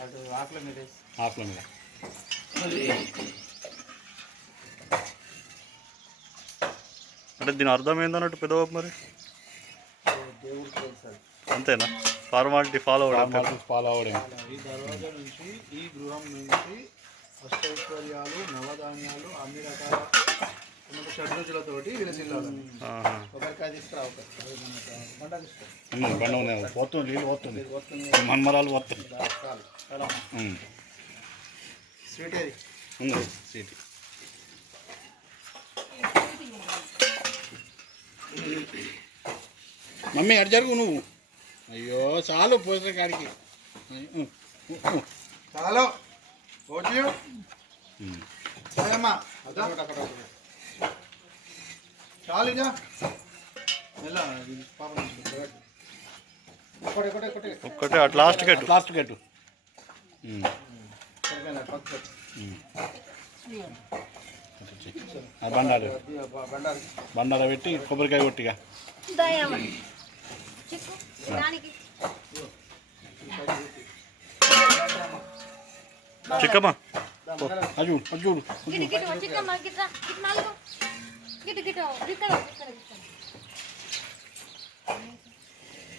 ఆకుల మీద అంటే దీని అర్థం ఏందన్నట్టు పెద్దబాబు మరి అంతేనా ఫార్మాలిటీ ఫాలో అవ్వడం ఈ దర్వాజా నుంచి ఈ గృహం నుంచి అష్టైశ్వర్యాలు నవధాన్యాలు అన్ని రకాల షడ్రుచులతోటి విలసిల్లాలని ఒకరికాయ తీసుకురా పోతుంది నీళ్ళు పోతుంది మన్మరాలు పోతుంది స్వీట్ అది స్వీట్ మమ్మీ అటు జరుగు నువ్వు అయ్యో చాలు పోసిన కాడికి చాలు చాలు ఇక ఒక్కటే అటు లాస్ట్ కట్టు బండార పెట్టి కొబ్బరికాయ కొట్టిగా చిక్కమ్మా అజు చూడు